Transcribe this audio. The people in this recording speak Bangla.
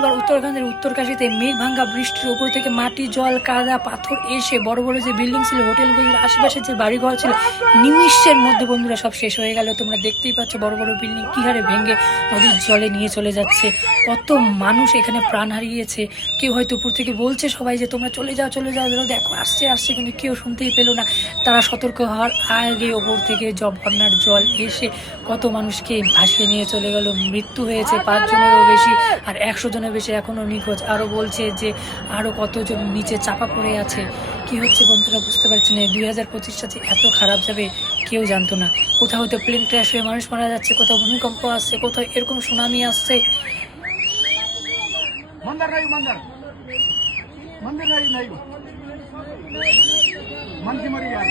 মঙ্গলবার উত্তরাখণ্ডের উত্তরকাশীতে মেঘ ভাঙ্গা বৃষ্টির উপর থেকে মাটি, জল, কাদা, পাথর এসে বড় বড় যে বিল্ডিং ছিল, হোটেলগুলির আশেপাশে যে বাড়িঘর ছিল, নিমিষের মধ্যে বন্ধুরা সব শেষ হয়ে গেল। তোমরা দেখতেই পাচ্ছ বড় বড় বিল্ডিং কী হারে ভেঙে নদীর জলে নিয়ে চলে যাচ্ছে। কত মানুষ এখানে প্রাণ হারিয়েছে। কেউ হয়তো উপর থেকে বলছে সবাই যে তোমরা চলে যাও চলে যাও, দেখো আসছে আসছে, কিন্তু কেউ শুনতেই পেলো না। তারা সতর্ক হওয়ার আগে ওপর থেকে বন্যার জল এসে কত মানুষকে ভাসিয়ে নিয়ে চলে গেল। মৃত্যু হয়েছে 5 জনেরও বেশি, আর 100 জনের বেশি এখনও নিখোঁজ। আরও বলছে যে আরও কতজন নিচে চাপা পড়ে আছে। কি হচ্ছে বন্ধুরা বুঝতে পারছি না। 2025টা যে এত খারাপ যাবে কেউ জানতো না। কোথাও হয়তো প্লেন ক্র্যাশ হয়ে মানুষ মারা যাচ্ছে, কোথাও ভূমিকম্প আসছে, কোথাও এরকম সুনামি আসছে। मंदिर नहीं मन की मरी यार